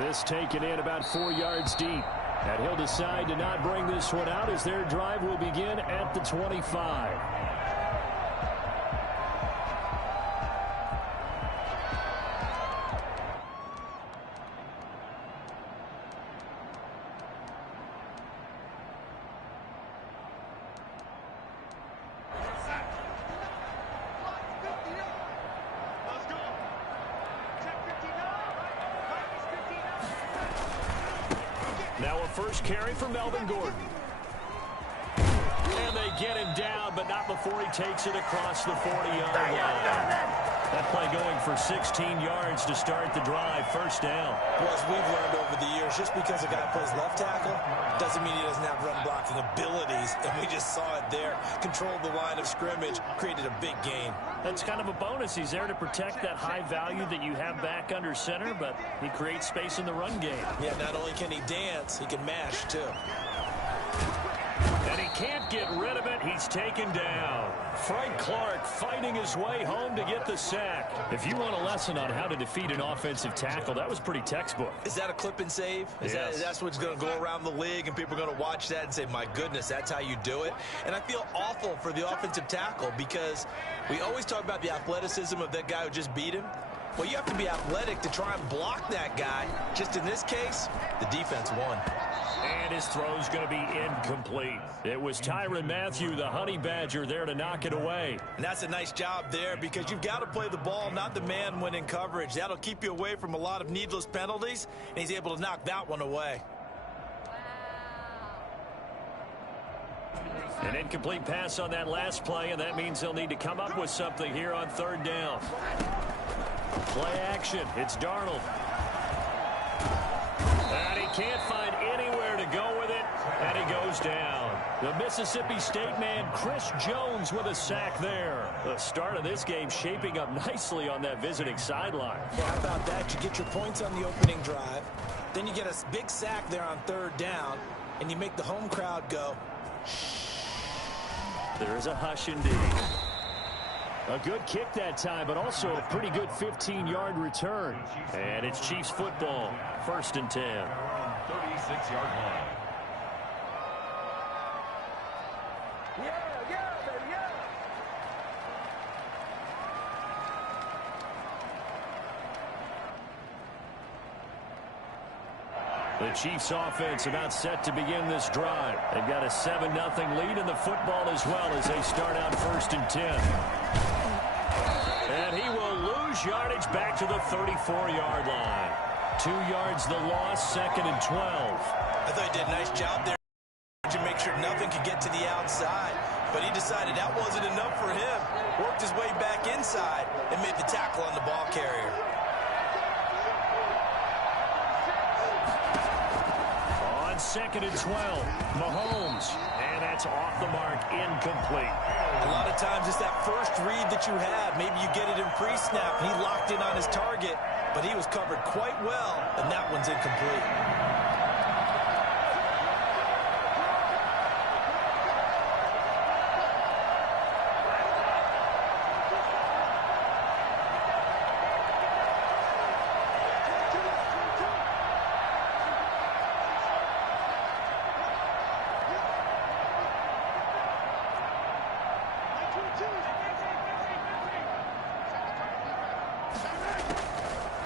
This taken in about 4 yards deep. And he'll decide to not bring this one out as their drive will begin at the 25. Now a first carry for Melvin Gordon. And they get him down, but not before he takes it across the 40-yard line. That play going for 16 yards to start the drive. First down. Well, as we've learned over the years, just because a guy plays left tackle doesn't mean he doesn't have run-blocking abilities. And we just saw it there. Controlled the line of scrimmage, created a big gain. That's kind of a bonus. He's there to protect that high value that you have back under center, but he creates space in the run game. Yeah, not only can he dance, he can mash, too. And he can't get rid of it. He's taken down. Frank Clark fighting his way home to get the sack. If you want a lesson on how to defeat an offensive tackle, that was pretty textbook. Is that a clip and save? That's what's going to go around the league, and people are going to watch that and say, my goodness, that's how you do it? And I feel awful for the offensive tackle because we always talk about the athleticism of that guy who just beat him. Well, you have to be athletic to try and block that guy. Just in this case, the defense won. And his throw's going to be incomplete. It was Tyrann Mathieu, the Honey Badger, there to knock it away. And that's a nice job there because you've got to play the ball, not the man when in coverage. That'll keep you away from a lot of needless penalties, and he's able to knock that one away. An incomplete pass on that last play, and that means they'll need to come up with something here on third down. Play action. It's Darnold. And he can't find anywhere to go with it, and he goes down. The Mississippi State man, Chris Jones, with a sack there. The start of this game shaping up nicely on that visiting sideline. Yeah, how about that? You get your points on the opening drive. Then you get a big sack there on third down, and you make the home crowd go, shh. There is a hush indeed. A good kick that time, but also a pretty good 15-yard return. And it's Chiefs football, 1st and 10. 36-yard line. The Chiefs offense about set to begin this drive. They've got a 7-0 lead in the football as well as they start out 1st and 10. And he will lose yardage back to the 34-yard line. 2 yards the loss, 2nd and 12. I thought he did a nice job there to make sure nothing could get to the outside. But he decided that wasn't enough for him. Worked his way back inside and made the tackle on the ball carrier. On 2nd and 12, Mahomes. And that's off the mark, incomplete. A lot of times it's that first read that you have. Maybe you get it in pre-snap, and he locked in on his target, but he was covered quite well, and that one's incomplete.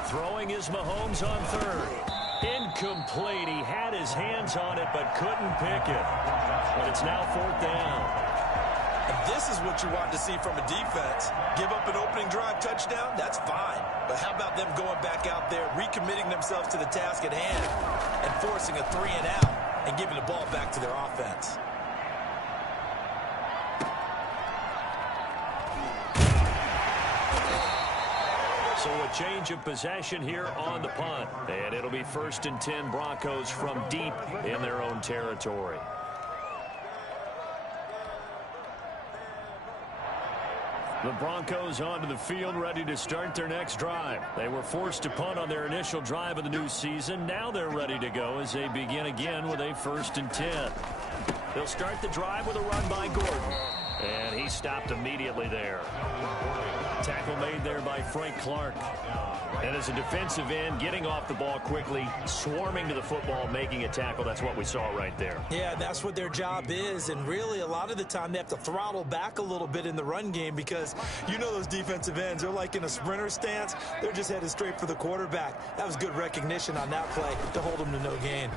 Throwing is Mahomes on third. Incomplete. He had his hands on it but couldn't pick it. But it's now 4th down. And this is what you want to see from a defense. Give up an opening drive touchdown, that's fine. But how about them going back out there, recommitting themselves to the task at hand, and forcing a 3 and out and giving the ball back to their offense. So a change of possession here on the punt. And it'll be 1st and 10 Broncos from deep in their own territory. The Broncos onto the field ready to start their next drive. They were forced to punt on their initial drive of the new season. Now they're ready to go as they begin again with a 1st and 10. They'll start the drive with a run by Gordon. And he stopped immediately there. Tackle made there by Frank Clark. And as a defensive end, getting off the ball quickly, swarming to the football, making a tackle. That's what we saw right there. Yeah, that's what their job is. And really, a lot of the time, they have to throttle back a little bit in the run game because you know those defensive ends, they're like in a sprinter stance. They're just headed straight for the quarterback. That was good recognition on that play to hold them to no gain.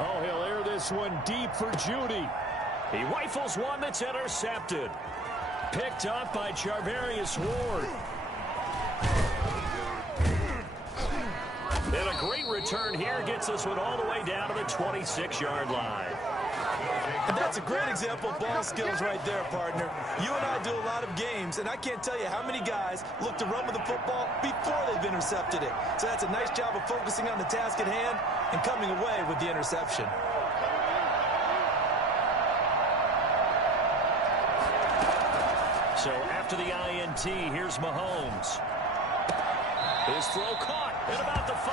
Oh, he'll air this one deep for Judy. He rifles one that's intercepted. Picked up by Charvarius Ward. And a great return here gets us one all the way down to the 26-yard line. And that's a great example of ball skills right there, partner. You and I do a lot of games, and I can't tell you how many guys look to run with the football before they've intercepted it. So that's a nice job of focusing on the task at hand and coming away with the interception. So after the INT, here's Mahomes. His throw caught at about the 5.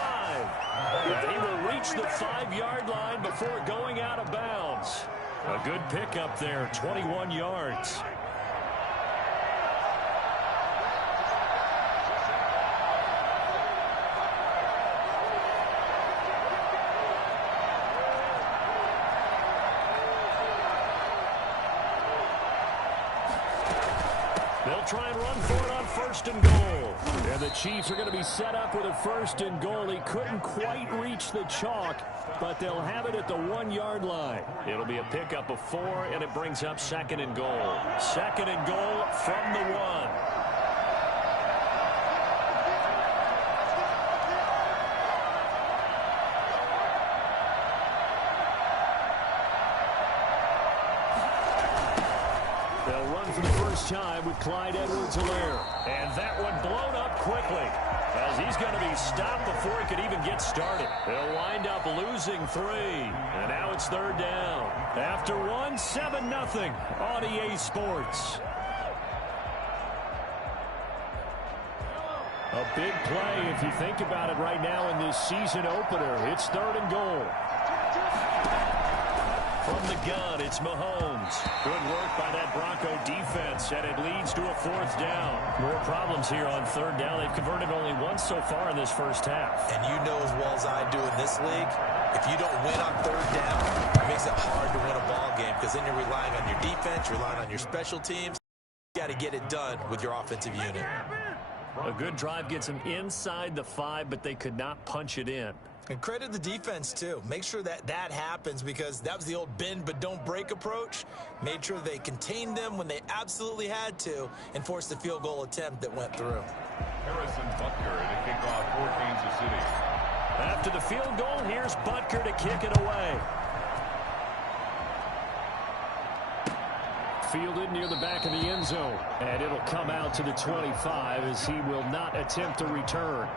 And he will reach the 5-yard line before going out of bounds. A good pickup there, 21 yards. They'll try and run for it on 1st and goal. And the Chiefs are going to be set up with a 1st and goal. He couldn't quite reach the chalk, but they'll have it at the 1-yard line. It'll be a pickup of 4, and it brings up 2nd and goal. 2nd and goal from the 1. Time with Clyde Edwards-Helaire. And that one blown up quickly as he's going to be stopped before he could even get started. They'll wind up losing 3. And now it's 3rd down. After 1, 7-0 on EA Sports. A big play if you think about it right now in this season opener. It's 3rd and goal. From the gun, it's Mahomes. Good work by that Bronco defense, and it leads to a 4th down. More problems here on 3rd down. They've converted only once so far in this first half. And you know as well as I do in this league, if you don't win on 3rd down, it makes it hard to win a ball game because then you're relying on your defense, you're relying on your special teams. You got to get it done with your offensive unit. A good drive gets them inside the 5, but they could not punch it in. And credit the defense, too. Make sure that happens because that was the old bend but don't break approach. Made sure they contained them when they absolutely had to and forced the field goal attempt that went through. Harrison Butker to kick off for Kansas City. After the field goal, here's Butker to kick it away. Fielded near the back of the end zone. And it'll come out to the 25 as he will not attempt to return.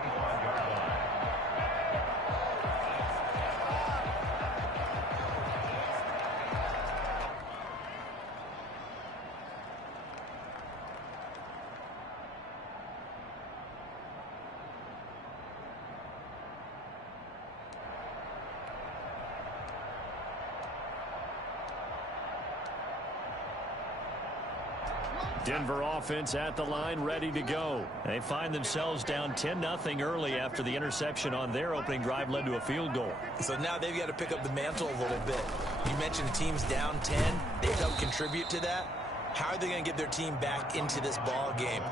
Denver offense at the line, ready to go. They find themselves down 10-0 early after the interception on their opening drive led to a field goal. So now they've got to pick up the mantle a little bit. You mentioned the team's down 10. They've helped contribute to that. How are they going to get their team back into this ball game?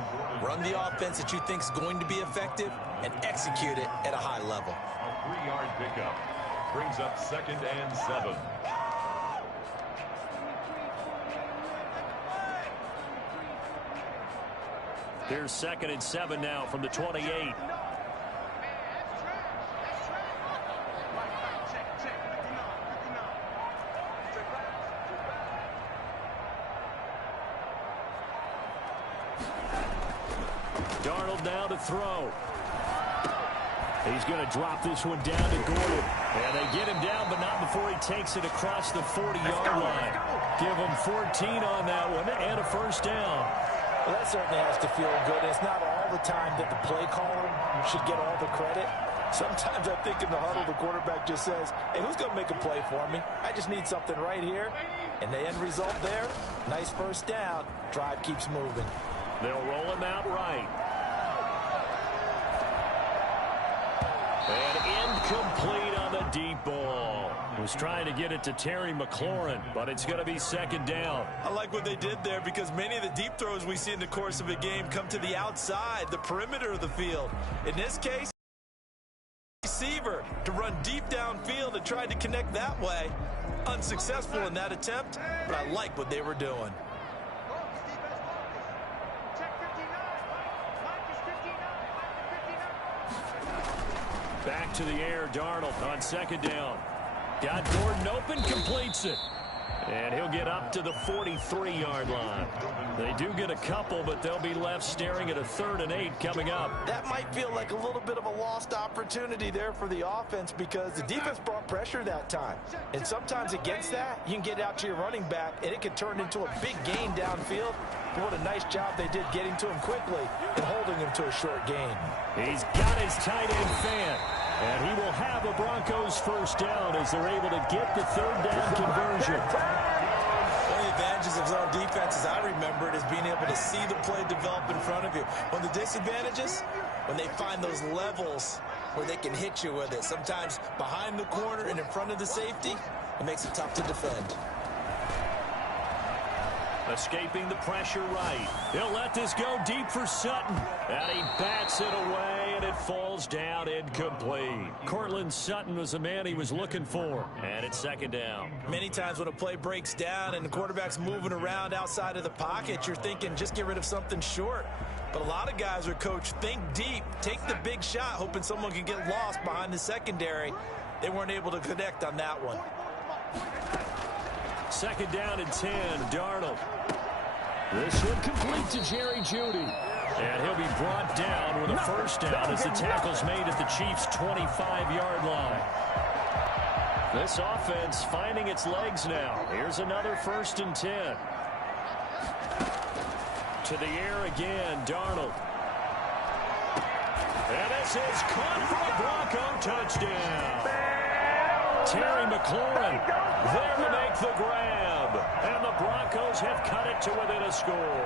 Run the offense that you think is going to be effective and execute it at a high level. A 3-yard pickup brings up 2nd and 7. Here's 2nd and 7 now from the 28. Darnold now to throw. He's going to drop this one down to Gordon. And they get him down, but not before he takes it across the 40-yard line. Give him 14 on that one and a 1st down. Well, that certainly has to feel good. It's not all the time that the play caller should get all the credit. Sometimes I think in the huddle, the quarterback just says, hey, who's going to make a play for me? I just need something right here. And the end result there, Nice first down. Drive keeps moving. They'll roll him out right. And incomplete on the deep ball. Was trying to get it to Terry McLaurin, but it's going to be second down. I like what they did there because many of the deep throws we see in the course of a game come to the outside, the perimeter of the field. In this case, receiver to run deep downfield and tried to connect that way. Unsuccessful in that attempt, but I like what they were doing. Back to the air, Darnold on second down. Got Gordon open, completes it. And he'll get up to the 43-yard line. They do get a couple, but they'll be left staring at a 3rd and 8 coming up. That might feel like a little bit of a lost opportunity there for the offense because the defense brought pressure that time. And sometimes against that, you can get out to your running back, and it can turn into a big gain downfield. But what a nice job they did getting to him quickly and holding him to a short gain. He's got his tight end fan. And he will have a Broncos first down as they're able to get the 3rd down conversion. One of the advantages of zone defense, as I remember it, is being able to see the play develop in front of you. One of the disadvantages, when they find those levels where they can hit you with it. Sometimes behind the corner and in front of the safety, it makes it tough to defend. Escaping the pressure right. He'll let this go deep for Sutton. And he bats it away, and it falls down incomplete. Cortland Sutton was the man he was looking for. And it's second down. Many times when a play breaks down and the quarterback's moving around outside of the pocket, you're thinking just get rid of something short. But a lot of guys are coached, think deep, take the big shot, hoping someone can get lost behind the secondary. They weren't able to connect on that one. Second down and 10, Darnold. This one complete to Jerry Jeudy. And he'll be brought down with a first down as the tackle's made at the Chiefs' 25-yard line. This offense finding its legs now. Here's another 1st and 10. To the air again, Darnold. And this is caught for a Bronco touchdown. Terry McLaurin there to make the grab. And the Broncos have cut it to within a score.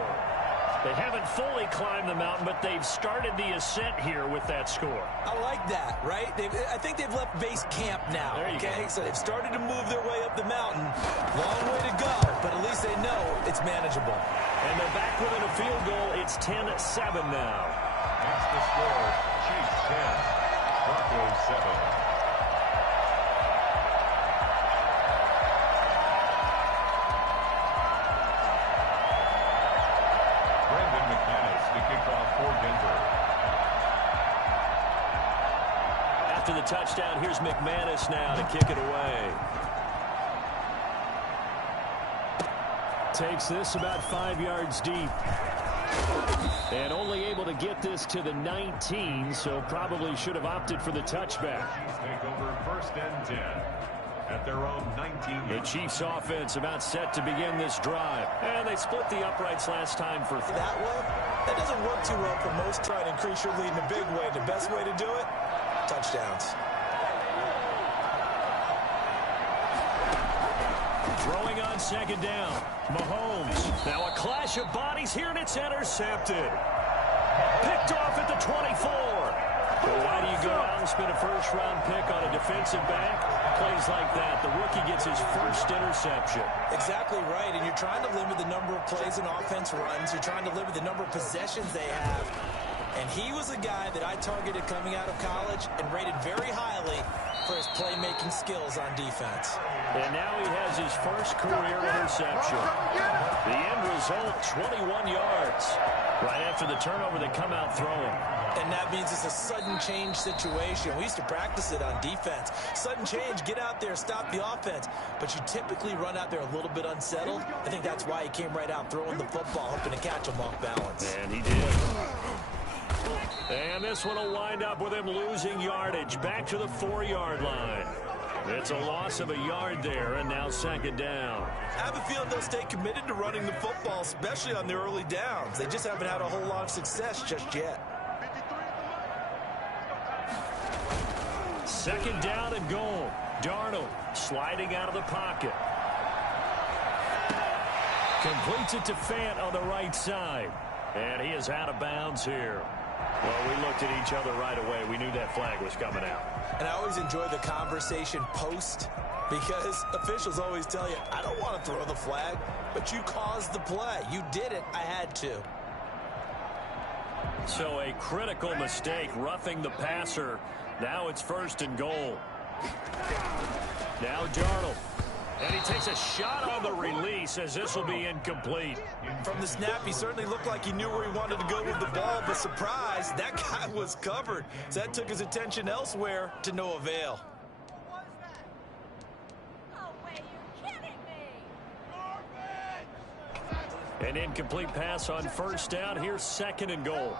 They haven't fully climbed the mountain, but they've started the ascent here with that score. I like that, right? I think they've left base camp now, okay? So they've started to move their way up the mountain. Long way to go, but at least they know it's manageable. And they're back within a field goal. It's 10-7 now. That's the score. Chiefs 10, Broncos 7. After the touchdown, here's McManus now to kick it away. Takes this about 5 yards deep. And only able to get this to the 19, so probably should have opted for the touchback. Take over 1st and 10 at their own 19. The Chiefs offense about set to begin this drive. And they split the uprights last time for that way. That doesn't work too well for most. Try to increase your lead in a big way. The best way to do it, touchdowns. Throwing on second down. Mahomes. Now a clash of bodies here, and it's intercepted. Picked off at the 24. Well, why do you go out and spend a first-round pick on a defensive back? Plays like that, the rookie gets his first interception. Exactly right, and you're trying to limit the number of plays an offense runs. You're trying to limit the number of possessions they have. And he was a guy that I targeted coming out of college and rated very highly for his playmaking skills on defense. And now he has his first career interception. The end result, 21 yards. Right after the turnover, they come out throwing. And that means it's a sudden change situation. We used to practice it on defense. Sudden change, get out there, stop the offense. But you typically run out there a little bit unsettled. I think that's why he came right out throwing the football, hoping to catch him off balance. And he did. And this one will wind up with him losing yardage back to the 4-yard line. It's a loss of a yard there, and now second down. I have a feeling they'll stay committed to running the football, especially on the early downs. They just haven't had a whole lot of success just yet. Second down and goal. Darnold sliding out of the pocket. Completes it to Fant on the right side. And he is out of bounds here. Well, we looked at each other right away. We knew that flag was coming out. And I always enjoy the conversation post, because officials always tell you, I don't want to throw the flag, but you caused the play. You did it. I had to. So a critical mistake, roughing the passer. Now it's 1st and goal. Now Darnold. And he takes a shot on the release as this will be incomplete. From the snap, he certainly looked like he knew where he wanted to go with the ball, but surprise, that guy was covered. So that took his attention elsewhere to no avail. An incomplete pass on 1st down. Here's 2nd and goal.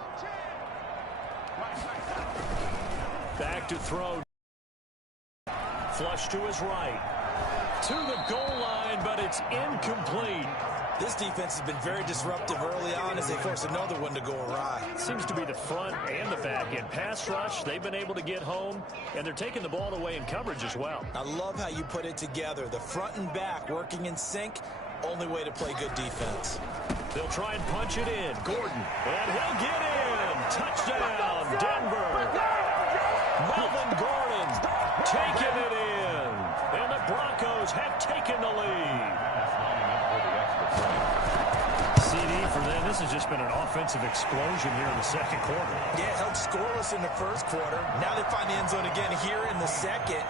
Back to throw. Flush to his right. To the goal line, but it's incomplete. This defense has been very disruptive early on as they force another one to go awry. Seems to be the front and the back end. Pass rush, they've been able to get home, and they're taking the ball away in coverage as well. I love how you put it together. The front and back working in sync. Only way to play good defense. They'll try and punch it in. Gordon, and he'll get in. Touchdown, Denver. Melvin Gordon taking it in. And the Broncos have taken the lead. CD for them. This has just been an offensive explosion here in the 2nd quarter. Yeah, held scoreless in the 1st quarter. Now they find the end zone again here in the 2nd.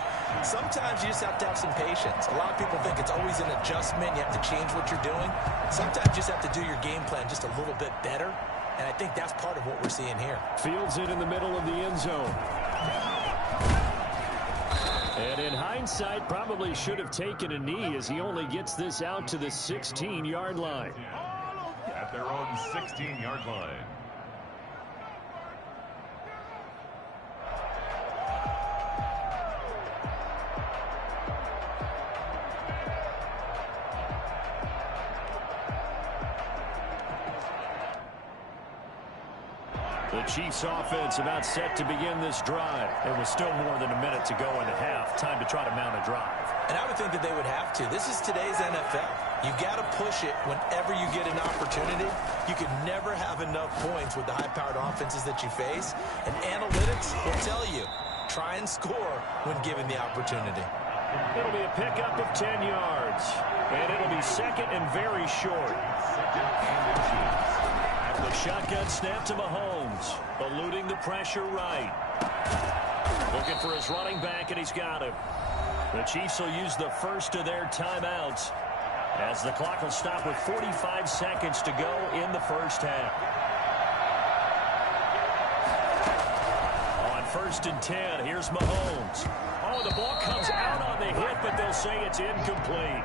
Sometimes you just have to have some patience. A lot of people think it's always an adjustment. You have to change what you're doing. Sometimes you just have to do your game plan just a little bit better. And I think that's part of what we're seeing here. Fields it in the middle of the end zone. And in hindsight, probably should have taken a knee as he only gets this out to the 16-yard line. At their own 16-yard line. The Chiefs offense about set to begin this drive. It was still more than a minute to go in the half. Time to try to mount a drive. And I would think that they would have to. This is today's NFL. You got to push it whenever you get an opportunity. You can never have enough points with the high-powered offenses that you face. And analytics will tell you, try and score when given the opportunity. It'll be a pickup of 10 yards. And it'll be 2nd and very short. The shotgun snap to Mahomes, eluding the pressure right. Looking for his running back, and he's got him. The Chiefs will use the first of their timeouts as the clock will stop with 45 seconds to go in the 1st half. On 1st and 10, here's Mahomes. Oh, the ball comes out on the hit, but they'll say it's incomplete.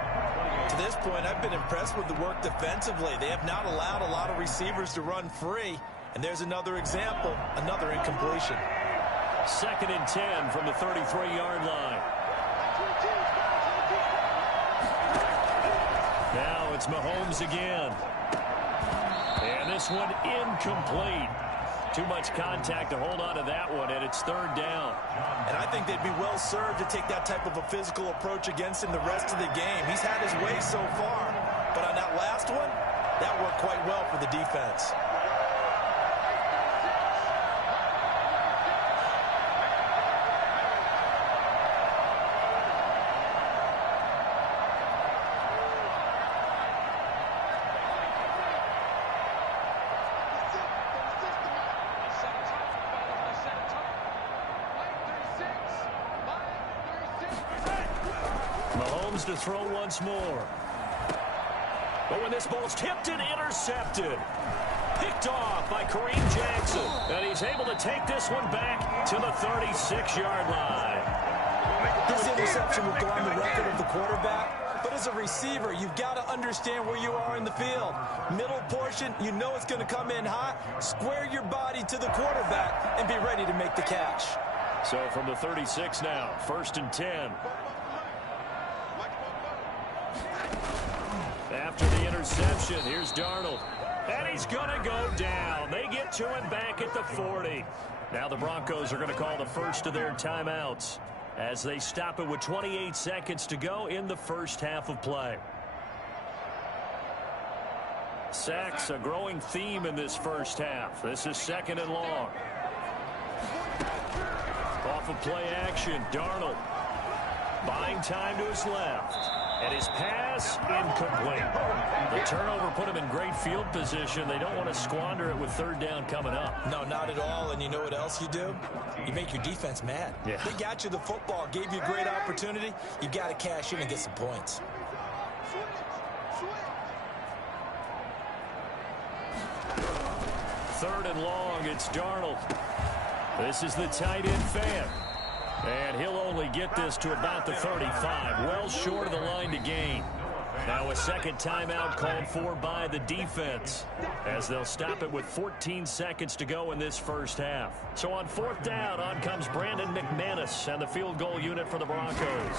To this point, I've been impressed with the work defensively. They have not allowed a lot of receivers to run free. And there's another example, another incompletion. 2nd and 10 from the 33-yard line. Now it's Mahomes again. And this one incomplete. Too much contact to hold on to that one, and it's 3rd down. And I think they'd be well served to take that type of a physical approach against him the rest of the game. He's had his way so far, but on that last one, that worked quite well for the defense. Mahomes to throw once more. But when this ball's tipped and intercepted. Picked off by Kareem Jackson. And he's able to take this one back to the 36-yard line. This interception will go on the record of the quarterback. But as a receiver, you've got to understand where you are in the field. Middle portion, you know it's going to come in hot. Square your body to the quarterback and be ready to make the catch. So from the 36 now, 1st and 10. After the interception, here's Darnold. And he's going to go down. They get to him back at the 40. Now the Broncos are going to call the first of their timeouts as they stop it with 28 seconds to go in the 1st half of play. Sacks a growing theme in this first half. This is 2nd and long. Off of play action, Darnold buying time to his left. And his pass incomplete. The turnover put him in great field position. They don't want to squander it with 3rd down coming up. No, not at all. And you know what else you do? You make your defense mad. Yeah. They got you the football, gave you a great opportunity. You got to cash in and get some points. Third and long, it's Darnold. This is the tight end Fant. And he'll only get this to about the 35, well short of the line to gain. Now a second timeout called for by the defense as they'll stop it with 14 seconds to go in this first half. So on 4th down, on comes Brandon McManus and the field goal unit for the Broncos.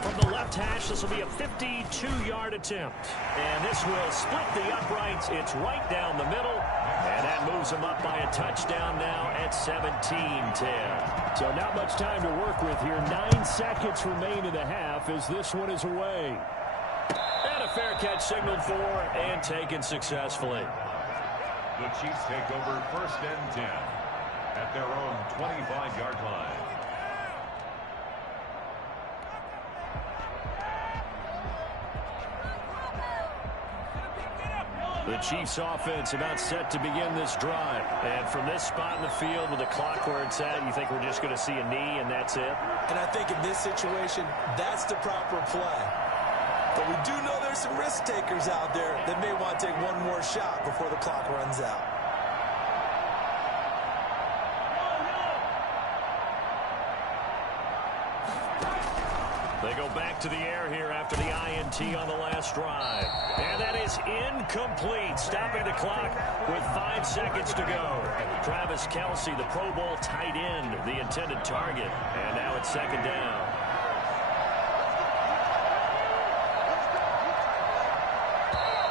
From the left hash, this will be a 52-yard attempt. And this will split the uprights. It's right down the middle. And that moves them up by a touchdown now at 17-10. So not much time to work with here. 9 seconds remain in the half as this one is away. And a fair catch signaled for and taken successfully. The Chiefs take over 1st and 10 at their own 25-yard line. The Chiefs offense about set to begin this drive. And from this spot in the field with the clock where it's at, you think we're just going to see a knee and that's it? And I think in this situation, that's the proper play. But we do know there's some risk takers out there that may want to take one more shot before the clock runs out. They go back to the air here after the INT on the last drive. And that is incomplete, stopping the clock with 5 seconds to go. Travis Kelce, the Pro Bowl tight end, the intended target. And now it's 2nd down.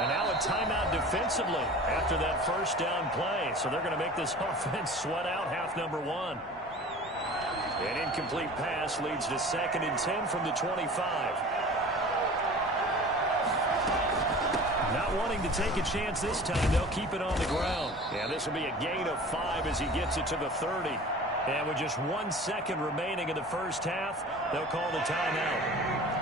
And now a timeout defensively after that first down play. So they're going to make this offense sweat out half number 1. An incomplete pass leads to 2nd and 10 from the 25. Not wanting to take a chance this time, they'll keep it on the ground. Yeah, this will be a gain of 5 as he gets it to the 30. And with just 1 second remaining in the first half, they'll call the timeout.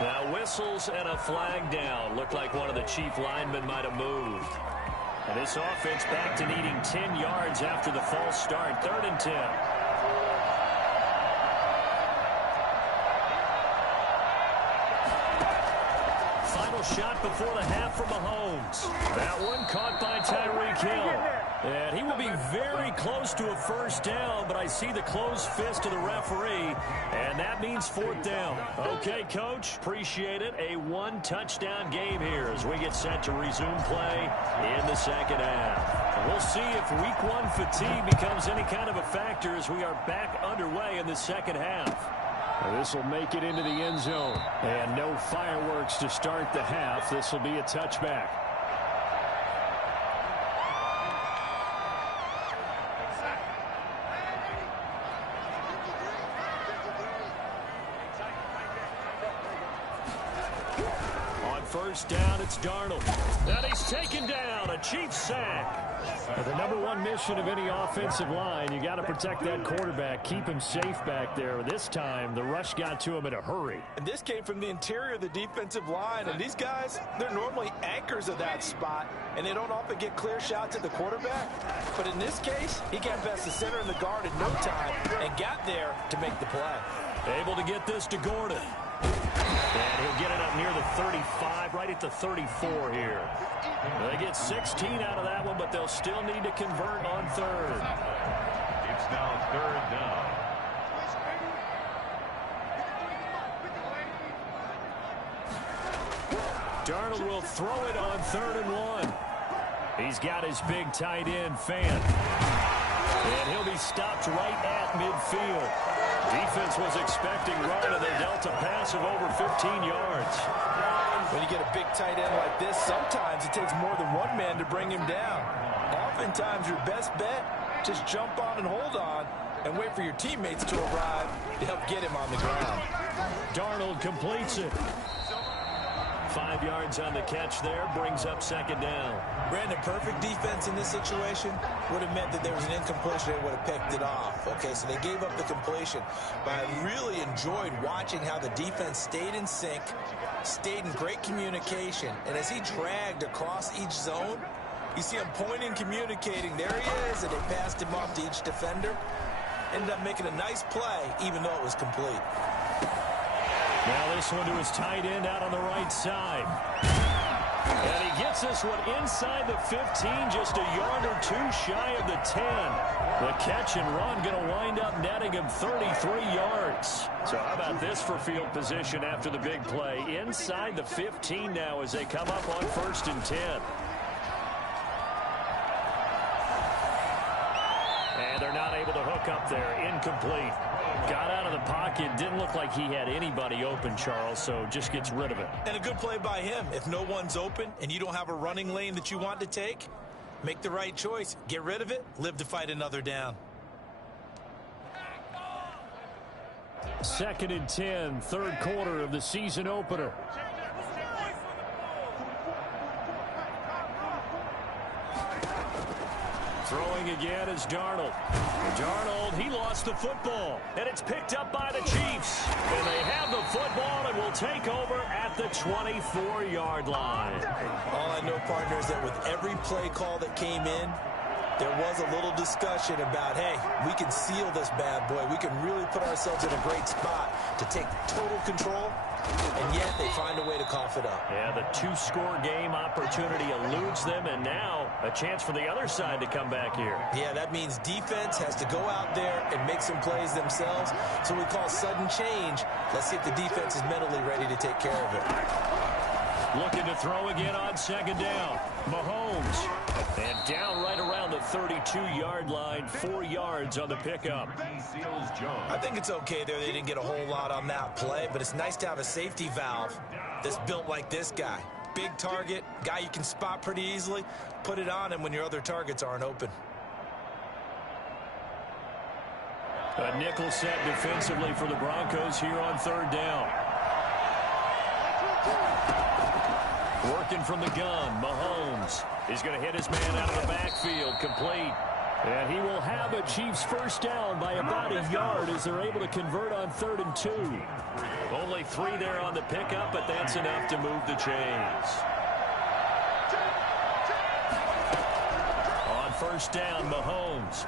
Now whistles and a flag down. Looked like one of the Chief linemen might have moved. And this offense back to needing 10 yards after the false start. 3rd and 10. Final shot before the half from Mahomes. That one caught by Tyreek Hill. And he will be very close to a first down, but I see the closed fist of the referee, and that means 4th down. Okay, Coach, appreciate it. A 1-touchdown game here as we get set to resume play in the second half. We'll see if Week 1 fatigue becomes any kind of a factor as we are back underway in the second half. This will make it into the end zone. And no fireworks to start the half. This will be a touchback. On 1st down, it's Darnold. And he's taken down. A Chiefs sack. The number 1 mission of any offensive line, you got to protect that quarterback, keep him safe back there. This time, the rush got to him in a hurry. And this came from the interior of the defensive line. And these guys, they're normally anchors of that spot, and they don't often get clear shots at the quarterback. But in this case, he got past the center and the guard in no time and got there to make the play. Able to get this to Gordon. And he'll get it up near the 35, right at the 34 here. They get 16 out of that one, but they'll still need to convert on 3rd. It's now 3rd down. Darnold will throw it on 3rd and 1. He's got his big tight end, Fant. And he'll be stopped right at midfield. Defense was expecting run, and they dealt a pass of over 15 yards. When you get a big tight end like this, sometimes it takes more than one man to bring him down. Oftentimes, your best bet, just jump on and hold on and wait for your teammates to arrive to help get him on the ground. Darnold completes it. 5 yards on the catch there, brings up second down. Brandon, perfect defense in this situation would have meant that there was an incompletion. They would have picked it off. Okay, so they gave up the completion. But I really enjoyed watching how the defense stayed in sync, stayed in great communication, and as he dragged across each zone, you see him pointing, communicating. There he is, and they passed him off to each defender. Ended up making a nice play, even though it was complete. Now this one to his tight end out on the right side. And he gets this one inside the 15, just a yard or two shy of the 10. The catch and run going to wind up netting him 33 yards. So how about this for field position after the big play? Inside the 15 now as they come up on 1st and 10. And they're not able to hook up there. Incomplete. Got out of the pocket. Didn't look like he had anybody open, Charles, so just gets rid of it. And a good play by him. If no one's open and you don't have a running lane that you want to take, make the right choice. Get rid of it. Live to fight another down. 2nd and 10, 3rd quarter of the season opener. Throwing again is Darnold. Darnold, he lost the football, and it's picked up by the Chiefs. And they have the football and will take over at the 24-yard line. All I know, partner, is that with every play call that came in, there was a little discussion about, hey, we can seal this bad boy. We can really put ourselves in a great spot to take total control, and yet they find a way to cough it up. Yeah, the 2-score game opportunity eludes them, and now a chance for the other side to come back here. Yeah, that means defense has to go out there and make some plays themselves. So we call sudden change. Let's see if the defense is mentally ready to take care of it. Looking to throw again on 2nd down. Mahomes. And down right around the 32-yard line, 4 yards on the pickup. I think it's okay there. They didn't get a whole lot on that play, but it's nice to have a safety valve that's built like this guy. Big target, guy you can spot pretty easily. Put it on him when your other targets aren't open. A nickel set defensively for the Broncos here on 3rd down. Working from the gun, Mahomes. He's going to hit his man out of the backfield, complete. And he will have a Chiefs first down by about a yard as they're able to convert on 3rd and 2. Only 3 there on the pickup, but that's enough to move the chains. On 1st down, Mahomes.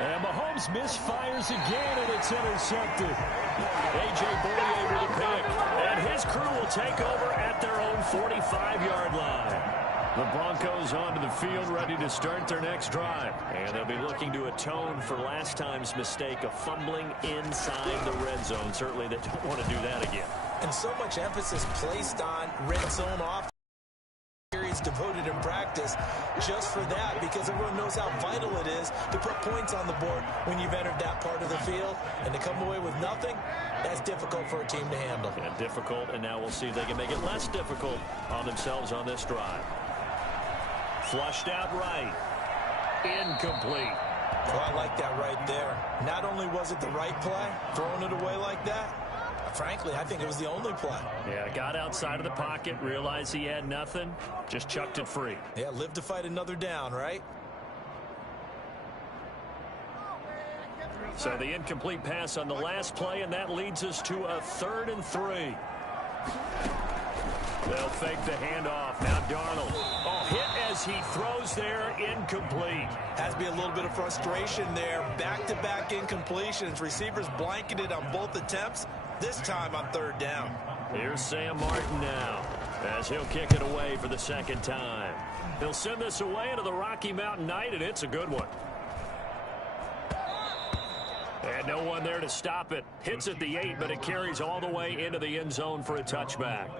And Mahomes misfires again, and it's intercepted. A.J. Boye with a pick. And his crew will take over at their own 45-yard line. The Broncos onto the field, ready to start their next drive. And they'll be looking to atone for last time's mistake of fumbling inside the red zone. Certainly they don't want to do that again. And so much emphasis placed on red zone off. Periods devoted in practice just for that, because everyone knows how vital it is to put points on the board when you've entered that part of the field, and to come away with nothing, that's difficult for a team to handle. Yeah, difficult, and now we'll see if they can make it less difficult on themselves on this drive. Flushed out right. Incomplete. Well, I like that right there. Not only was it the right play, throwing it away like that, frankly, I think it was the only play. Yeah, got outside of the pocket, realized he had nothing, just chucked it free. Yeah, live to fight another down, right? So the incomplete pass on the last play, and that leads us to a 3rd and 3. They'll fake the handoff. Now Darnold. Oh, hit as he throws there, incomplete. Has to be a little bit of frustration there. Back-to-back incompletions. Receivers blanketed on both attempts. This time on 3rd down. Here's Sam Martin now as he'll kick it away for the 2nd time. He'll send this away into the Rocky Mountain Night, and it's a good one. And no one there to stop it. Hits at the 8, but it carries all the way into the end zone for a touchback.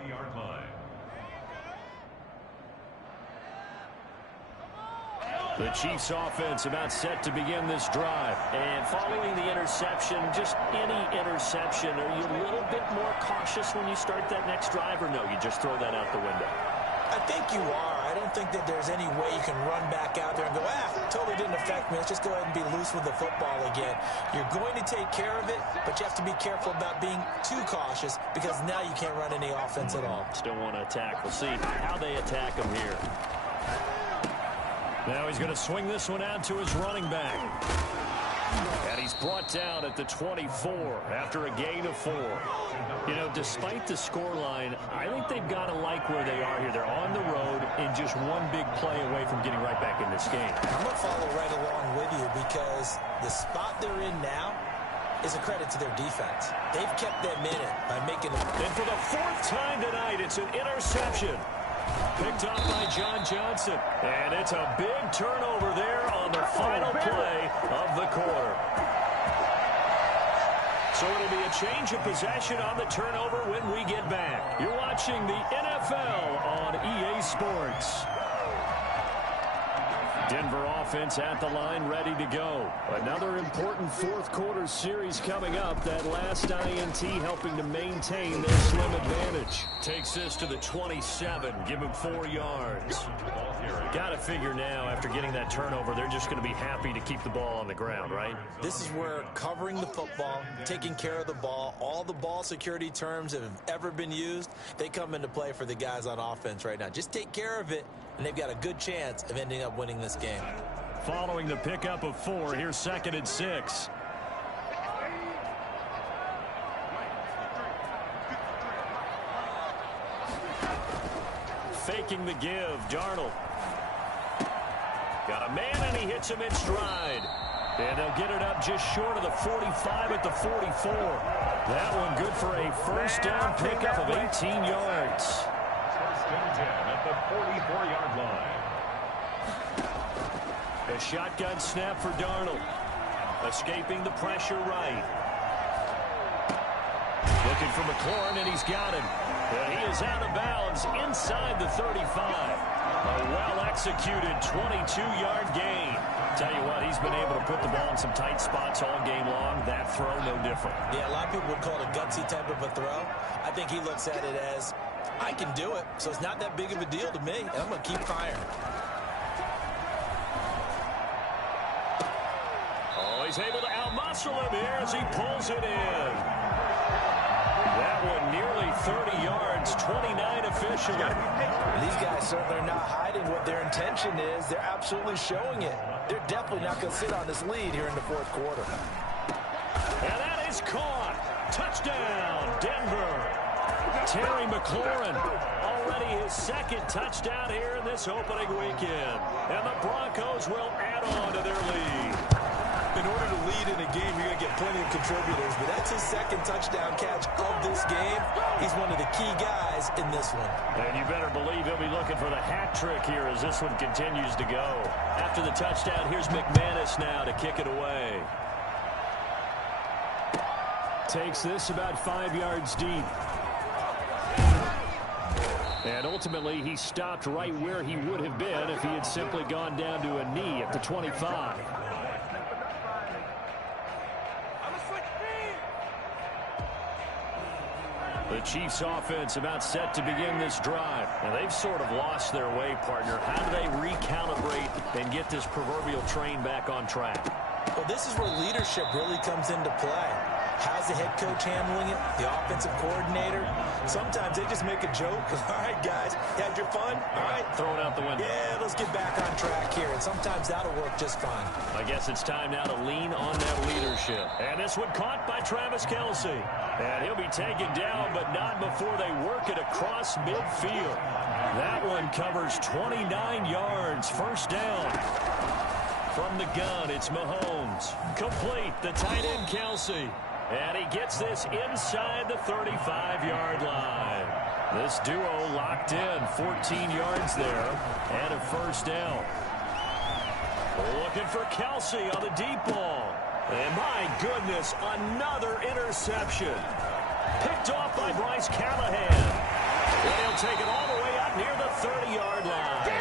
The Chiefs offense about set to begin this drive. And following the interception, just any interception, are you a little bit more cautious when you start that next drive, or no, you just throw that out the window? I think you are. I don't think that there's any way you can run back out there and go, totally didn't affect me. Let's just go ahead and be loose with the football again. You're going to take care of it, but you have to be careful about being too cautious because now you can't run any offense at all. Still want to attack. We'll see how they attack him here. Now he's going to swing this one out to his running back. And he's brought down at the 24 after a gain of 4. You know, despite the scoreline, I think they've got to like where they are here. They're on the road and just one big play away from getting right back in this game. I'm going to follow right along with you because the spot they're in now is a credit to their defense. They've kept them in it by making them. And for the 4th time tonight, it's an interception. Picked up by John Johnson. And it's a big turnover there on the final play of the quarter. So it'll be a change of possession on the turnover when we get back. You're watching the NFL on EA Sports. Denver offense at the line, ready to go. Another important 4th quarter series coming up. That last INT helping to maintain their slim advantage. Takes this to the 27. Give him 4 yards. Got to figure now, after getting that turnover, they're just going to be happy to keep the ball on the ground, right? This is where covering the football, taking care of the ball, all the ball security terms that have ever been used, they come into play for the guys on offense right now. Just take care of it, and they've got a good chance of ending up winning this game. Following the pickup of 4, here's 2nd and 6. Faking the give, Darnold. Got a man, and he hits him in stride. And they'll get it up just short of the 45 at the 44. That one good for a first down pickup of 18 yards. First and 10 at the 44-yard line. A shotgun snap for Darnold. Escaping the pressure right. Looking for McLaurin, and he's got him. And he is out of bounds inside the 35. A well-executed 22-yard gain. Tell you what, he's been able to put the ball in some tight spots all game long. That throw, no different. Yeah, a lot of people would call it a gutsy type of a throw. I think he looks at it as, I can do it, so it's not that big of a deal to me, and I'm going to keep firing. Oh, he's able to out-muscle him here as he pulls it in. That one nearly 30 yards, 29 officially. These guys certainly are not hiding what their intention is. They're absolutely showing it. They're definitely not going to sit on this lead here in the 4th quarter. And that is caught. Touchdown, Denver. Terry McLaurin, already his 2nd touchdown here in this opening weekend. And the Broncos will add on to their lead. In order to lead in a game, you're going to get plenty of contributors, but that's his 2nd touchdown catch of this game. He's one of the key guys in this one. And you better believe he'll be looking for the hat trick here as this one continues to go. After the touchdown, here's McManus now to kick it away. Takes this about 5 yards deep. And ultimately, he stopped right where he would have been if he had simply gone down to a knee at the 25. The Chiefs offense about set to begin this drive. And they've sort of lost their way, partner. How do they recalibrate and get this proverbial train back on track? Well, this is where leadership really comes into play. How's the head coach handling it? The offensive coordinator? Sometimes they just make a joke. All right, guys, you had your fun? All right. Throw it out the window. Yeah, let's get back on track here. And sometimes that'll work just fine. I guess it's time now to lean on that leadership. And this one caught by Travis Kelce. And he'll be taken down, but not before they work it across midfield. That one covers 29 yards. First down. From the gun, it's Mahomes. Complete, the tight end Kelce. And he gets this inside the 35-yard line. This duo locked in, 14 yards there, and a first down. Looking for Kelce on the deep ball. And my goodness, another interception. Picked off by Bryce Callahan. And he'll take it all the way out near the 30-yard line.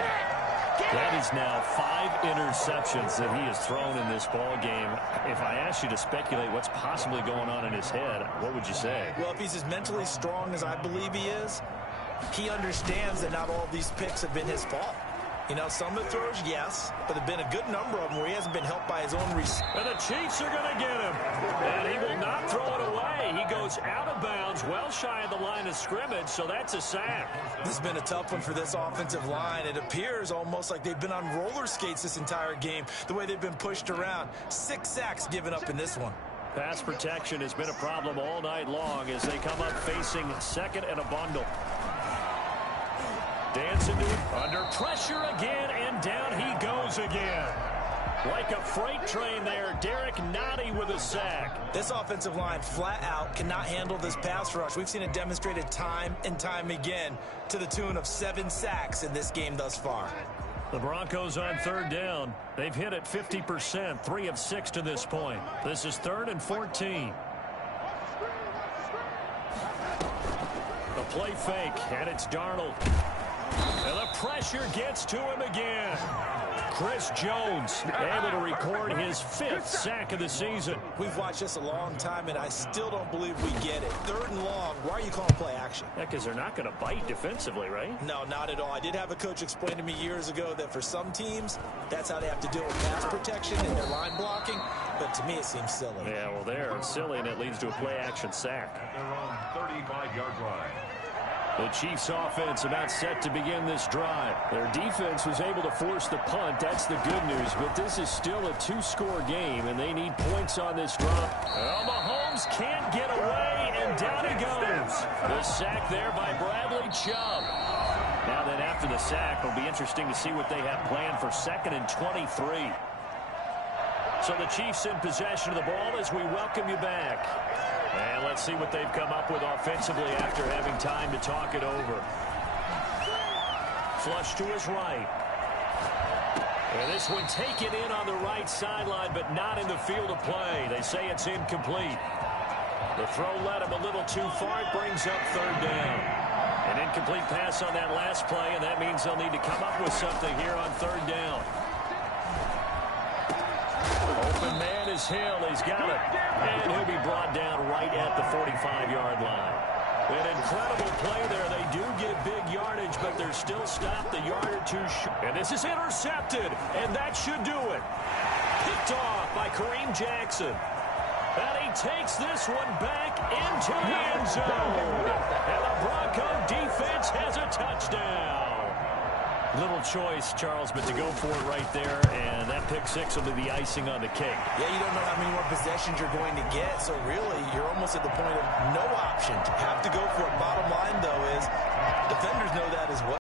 That is now 5 interceptions that he has thrown in this ball game. If I asked you to speculate what's possibly going on in his head, what would you say? Well, if he's as mentally strong as I believe he is, he understands that not all of these picks have been his fault. You know, some of the throws, yes, but there have been a good number of them where he hasn't been helped by his own receiver. And the Chiefs are going to get him. And he will not throw it away. He goes out of bounds, well shy of the line of scrimmage, so that's a sack. This has been a tough one for this offensive line. It appears almost like they've been on roller skates this entire game, the way they've been pushed around. 6 sacks given up in this one. Pass protection has been a problem all night long as they come up facing second and a bundle. Dancing to it, under pressure again, and down he goes again. Like a freight train there, Derek Nottie with a sack. This offensive line flat out cannot handle this pass rush. We've seen it demonstrated time and time again to the tune of 7 sacks in this game thus far. The Broncos on third down. They've hit it 50%, 3 of 6 to this point. This is 3rd and 14. The play fake, and it's Darnold. And the pressure gets to him again. Chris Jones able to record his 5th sack of the season. We've watched this a long time, and I still don't believe we get it. 3rd and long. Why are you calling play action? Yeah, because they're not going to bite defensively, right? No, not at all. I did have a coach explain to me years ago that for some teams, that's how they have to deal with pass protection and their line blocking. But to me, it seems silly. Yeah, well, they're silly, and it leads to a play action sack. At their own 35-yard line. The Chiefs offense about set to begin this drive. Their defense was able to force the punt. That's the good news. But this is still a 2-score game, and they need points on this drop. Well, Mahomes can't get away, and down he goes. The sack there by Bradley Chubb. Now then, after the sack, it'll be interesting to see what they have planned for 2nd and 23. So the Chiefs in possession of the ball as we welcome you back. And let's see what they've come up with offensively after having time to talk it over. Flush to his right. And this one taken in on the right sideline, but not in the field of play. They say it's incomplete. The throw led him a little too far. It brings up 3rd down. An incomplete pass on that last play, and that means they'll need to come up with something here on 3rd down. Open man is Hill. He's got it. And he'll be brought down right at the 45-yard line. An incredible play there. They do get big yardage, but they're still stopped a yard or two short. And this is intercepted, and that should do it. Picked off by Kareem Jackson. And he takes this one back into the end zone. And the Bronco defense has a touchdown. Little choice, Charles, but to go for it right there, and that pick 6 will be the icing on the cake. Yeah, you don't know how many more possessions you're going to get, so really, you're almost at the point of no option. Have to go for it. Bottom line, though, is defenders know that as well.